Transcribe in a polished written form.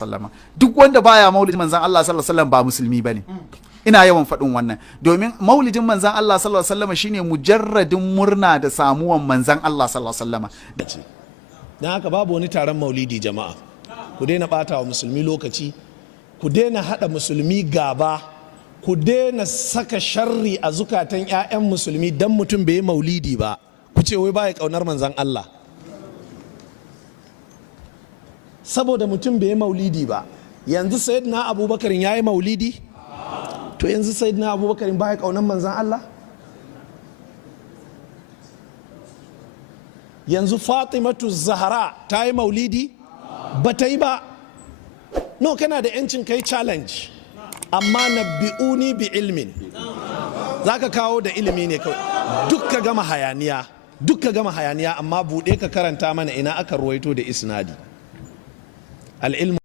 sallama. Duk wanda baya maulidin manzan Allah sallallahu alaihi wasallam ba musulmi bane. Ina yawan faɗin wannan domin maulidin manzan Allah sallallahu alaihi wasallam shine mujarradin murna da samuwan manzan Allah sallallahu alaihi wasallam. Dan haka babu wani taron maulidi jama'a. Ku daina bata wa musulmi lokaci, ku daina hada musulmi gaba, ku daina saka sharri a zukatan 'ya'yan musulmi dan mutum bai yi maulidi ba. Ku ce wai baya kaunar manzan Allah. Saboda mutum bai yi maulidi ba, yanzu sayyidina Abubakar ya yi maulidi, to yanzu sayyidina Abubakar baya kaunar manzan Allah. Yanzu Fatimatu Zahra ta yi maulidi ba ta yi ba. No, kana da yancin kai challenge, amma nabbi'uni bi ilmin, zaka kawo da ilimi ne kawai. Duk ka gama hayaniya amma buɗe ka karanta mana ina aka ruwaito da isnadi. Al-ilmu